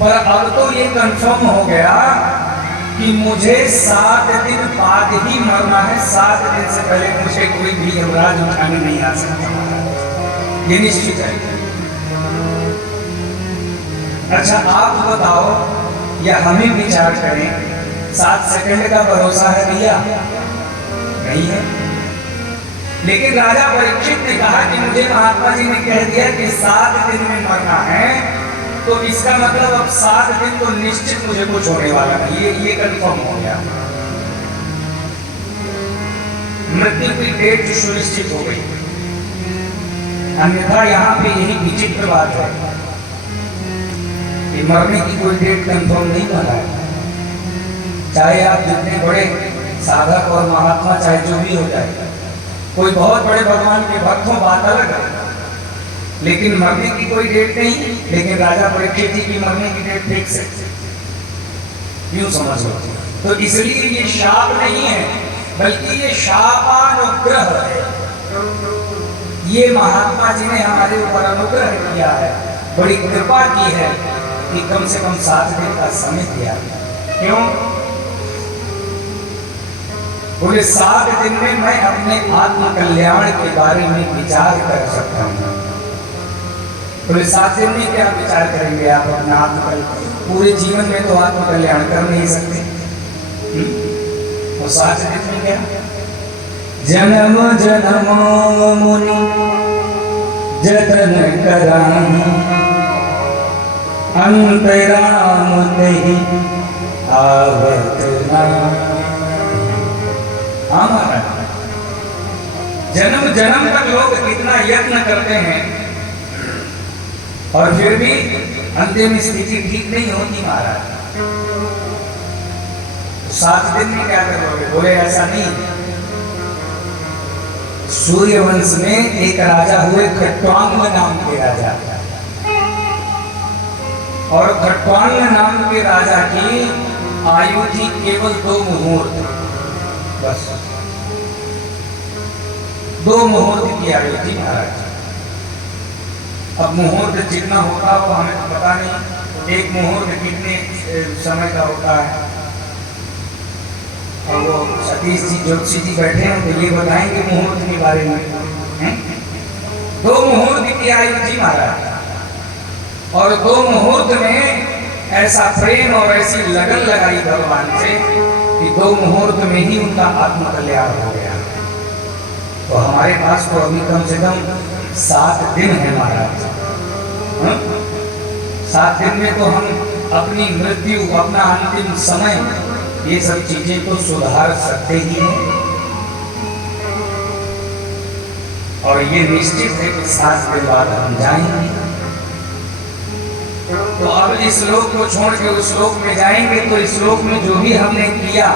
पर अब तो ये कंफर्म हो गया कि मुझे 7 दिन बाद ही मरना है। 7 दिन से पहले मुझे कोई भी यमराज उठाने नहीं आ सकता, ये निश्चित है। अच्छा आप बताओ, या हम ही विचार करें, 7 सेकंड का भरोसा है भैया? नहीं है। लेकिन राजा परीक्षित ने कहा कि मुझे महात्मा जी ने कह दिया कि 7 दिन में मरना है, तो इसका मतलब अब 7 दिन तो निश्चित मुझे कुछ होने वाला नहीं, ये कंफर्म हो गया। मृत्यु की डेट सुनिश्चित हो गई। अन्यथा यहाँ पे यही विचित्र बात है कि मरने की कोई डेट कंफर्म नहीं बना है। चाहे आप जितने बड़े साधक और महात्मा, चाहे जो भी हो जाए, कोई बहुत बड़े भगवान के भक्त हो, बात अलग है, लेकिन मरने की कोई डेट नहीं। लेकिन राजा परीक्षित जी की मरने की डेट फिक्स है, यूं समझ लो। तो इसलिए ये शाप नहीं है, बल्कि ये शापानुग्रह है। ये महात्मा जी ने हमारे ऊपर अनुग्रह किया है, बड़ी कृपा की है कि कम से कम 7 दिन का समय दिया। क्यों? बोले 7 दिन में मैं अपने आत्म कल्याण के बारे में विचार कर सकता हूँ। बोले 7 दिन में क्या विचार करेंगे आप अपना आत्म? पूरे जीवन में तो आत्म कल्याण कर नहीं सकते। तो 7 दिन में क्या? जन्म जन्म मुनि जतन कराही, अंतराम नहीं आवत ना। जन्म जन्म तक लोग कितना यत्न करते हैं और फिर भी अंतिम स्थिति ठीक नहीं होती महाराज। 7 दिन में क्या करोगे? बोले ऐसा नहीं। सूर्यवंश में एक राजा हुए, खट्वांग नाम के राजा, और खट्वांग नाम के राजा की आयु थी केवल 2 मुहूर्त, बस 2 मुहूर्त की आयु थी महाराज। अब मुहूर्त जितना होता हो हमें तो पता नहीं, एक मुहूर्त कितने समय का होता है। और वो सतीश जी ज्योतिषी जी बैठे हैं तो ये बताएंगे मुहूर्त के बारे में। 2 मुहूर्त की आयु थी महाराज, और 2 मुहूर्त में ऐसा प्रेम और ऐसी लगन लगाई भगवान से कि 2 मुहूर्त में ही उनका आत्म कल्याण हो गया। तो हमारे पास तो अभी कम से कम 7 दिन है महाराज। 7 दिन में तो हम अपनी मृत्यु, अपना अंतिम समय, ये सब चीजें तो सुधार सकते ही हैं। और ये निश्चित है कि 7 दिन बाद हम जाएंगे। तो अब इस लोक को छोड़ के उस लोक में जाएंगे, तो इस लोक में जो भी हमने किया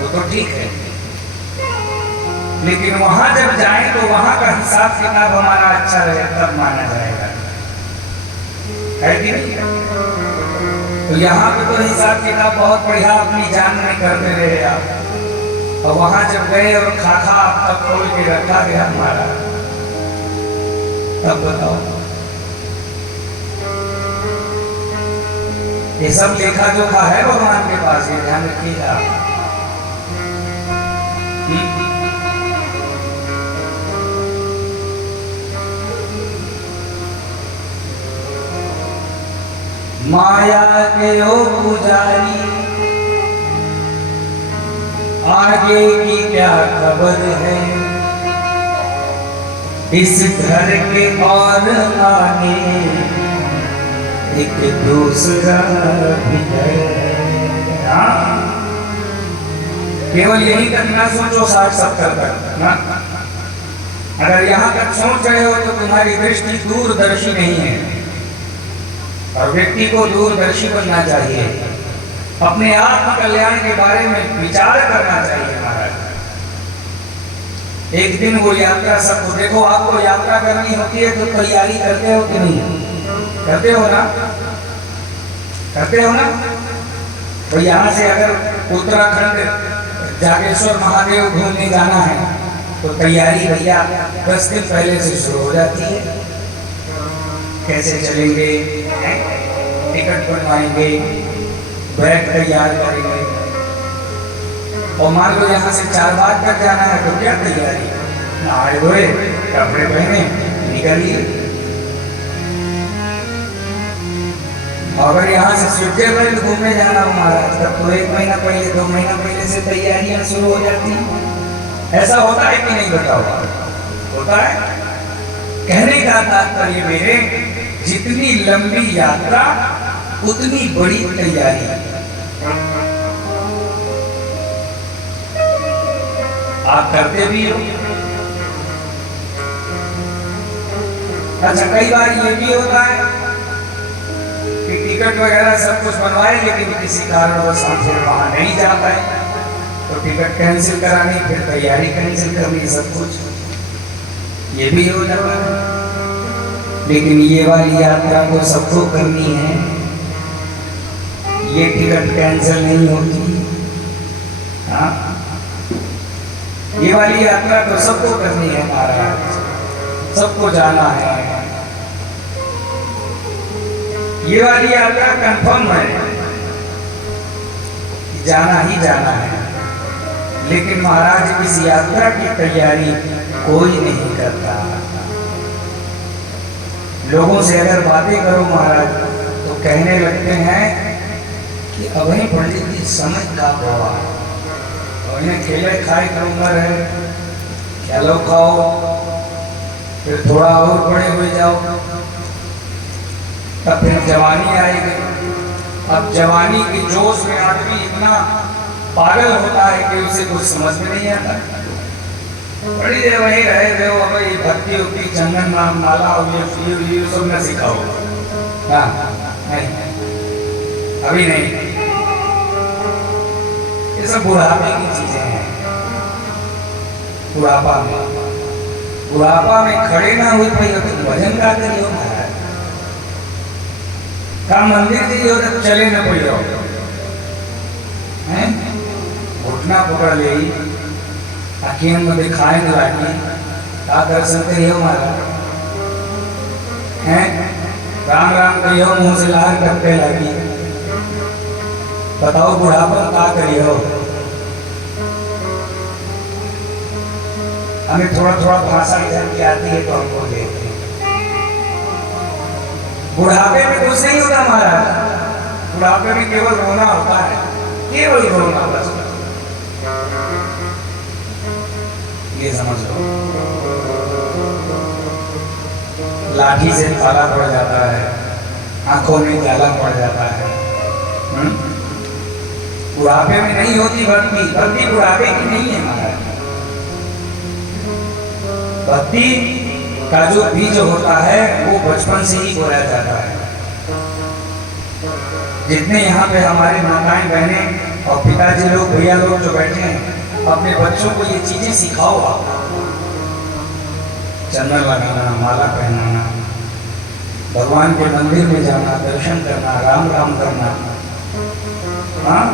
वो तो ठीक है, लेकिन वहां जब जाएं तो वहां का हिसाब किताब हमारा अच्छा रहे तब माना जाएगा, है कि नहीं? तो यहाँ पे तो हिसाब किताब बहुत बढ़िया अपनी जान में करते रहे आप, और वहां जब गए और खाखा आप तक खोल के रखा गया हमारा, तब बताओ। ये सब लेखा जोखा है भगवान के पास, ये ध्यान रखिएगा। माया के ओ पुजारी, आगे की क्या खबर है? इस घर के और आगे एक दूसरा भी है। केवल यही तक ना सोचो 60-70 तक ना। अगर यहाँ तक सोच रहे हो तो तुम्हारी दृष्टि दूरदर्शी नहीं है, और व्यक्ति को दूरदर्शी बनना चाहिए, अपने आत्म कल्याण के बारे में विचार करना चाहिए महाराज। एक दिन वो यात्रा सबको, देखो आपको यात्रा करनी होती है तो तैयारी करते हो कि नहीं? करते हो ना? करते हो ना? तो यहाँ से अगर उत्तराखंड जागेश्वर महादेव घूमने जाना है तो तैयारी भैया 10 दिन पहले से शुरू हो जाती है। कैसे चलेंगे, टिकट बनवाएंगे, बैग तैयार करेंगे। और मान लो यहाँ से 4 बार तक जाना है तो क्या तैयारी, नहाए धोए, कपड़े पहने, निकलिए। अगर यहाँ से स्विट्जरलैंड घूमने जाना हो महाराज, तब तो 1 महीना पहले 2 महीना पहले से तैयारियां शुरू हो जाती हैं। ऐसा होता है कि नहीं, बताओ? होता है। कहने का तात्पर्य मेरे, जितनी लंबी यात्रा उतनी बड़ी तैयारी। आप करते भी हो। अच्छा, कई बार ये भी होता है कि टिकट वगैरह सब कुछ बनवाए, लेकिन किसी कारणवश हम फिर वहां नहीं जा पाए, तो टिकट कैंसिल करानी, फिर तैयारी कैंसिल करनी, सब कुछ ये भी हो जाता है। लेकिन ये वाली यात्रा को सबको करनी है, ये टिकट कैंसिल नहीं होती। हाँ, ये वाली यात्रा तो सबको करनी है महाराज, सबको जाना है। ये वाली यात्रा कंफर्म है, जाना ही जाना है। लेकिन महाराज इस यात्रा की तैयारी कोई नहीं करता। लोगों से अगर बातें करो महाराज तो कहने लगते हैं कि अभी पंडित जी समझ का हुआ, और इन्हें खेले खाए का उम्र है, खेलो खाओ, फिर थोड़ा और बड़े हो जाओ, तब फिर जवानी आएगी। अब जवानी के जोश में आदमी इतना पागल होता है कि उसे कुछ समझ में नहीं आता। बड़ी देर वहीं रहे हो, अब ये भक्ति उक्ति चंदन नाम माला और ये सब न सिखाओ। हाँ, नहीं, अभी नहीं, ये सब बुढ़ापे की चीजें हैं। बुढ़ापा में खड़े ना हुए भाई तो भजन का करियो महाराज, का मंदिर जी हो तो चले न पड़ो हैं, घुटना पकड़ ले, आखियों में दिखाए न लागी, का दर्शन करियो महाराज हैं, राम राम करियो, मुंह से लाल करते लगी। बताओ बुढ़ापा का करियो? हमें थोड़ा थोड़ा भाषा इधर की आती है तो हमको देखते हैं। बुढ़ापे में कुछ नहीं होता महाराज, बुढ़ापे में केवल रोना होता है, केवल रोना बस, ये समझ लो। लाठी से ताला पड़ जाता है, आंखों में जाला पड़ जाता है। बुढ़ापे में नहीं होती भक्ति, भक्ति बुढ़ापे की नहीं है महाराज। भक्ति का जो बीज होता है वो बचपन से ही बोया जाता है। जितने यहाँ पे हमारे माताएं बहनें और पिताजी लोग भैया लोग जो बैठे हैं, अपने बच्चों को ये चीजें सिखाओ आप। चंदन लगाना, माला पहनाना, भगवान के मंदिर में जाना, दर्शन करना, राम राम करना, हाँ,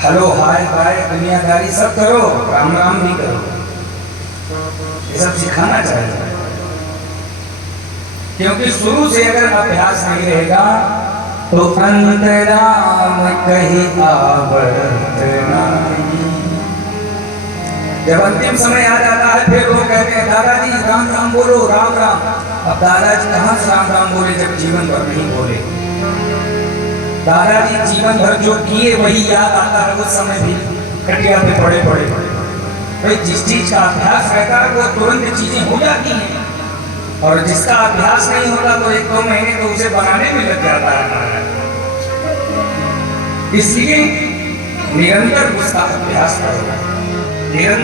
हेलो हाय बाय दुनियादारी सब करो, राम राम नहीं करो, ये सब सिखाना चाहिए। क्योंकि शुरू से अगर अभ्यास नहीं रहेगा तो अंतराम कहीं आवर्त नहीं। जब अंतिम समय आ जाता है फिर लोग कहते हैं दादाजी राम राम बोलो, राम राम। अब दादाजी कहाँ से राम राम बोले जब जीवन भर नहीं बोले? दादाजी जीवन भर जो किए वही याद आता है, उस समय भी कटिया पे पड़े पड़े पड़े। भाई जिस चीज का अभ्यास रहता है वो तुरंत चीजें हो जाती हैं, और जिसका अभ्यास नहीं होता तो 1-2 महीने तो उसे बनाने में लग जाता है। इसलिए निरंतर उसका अभ्यास करो, निरंतर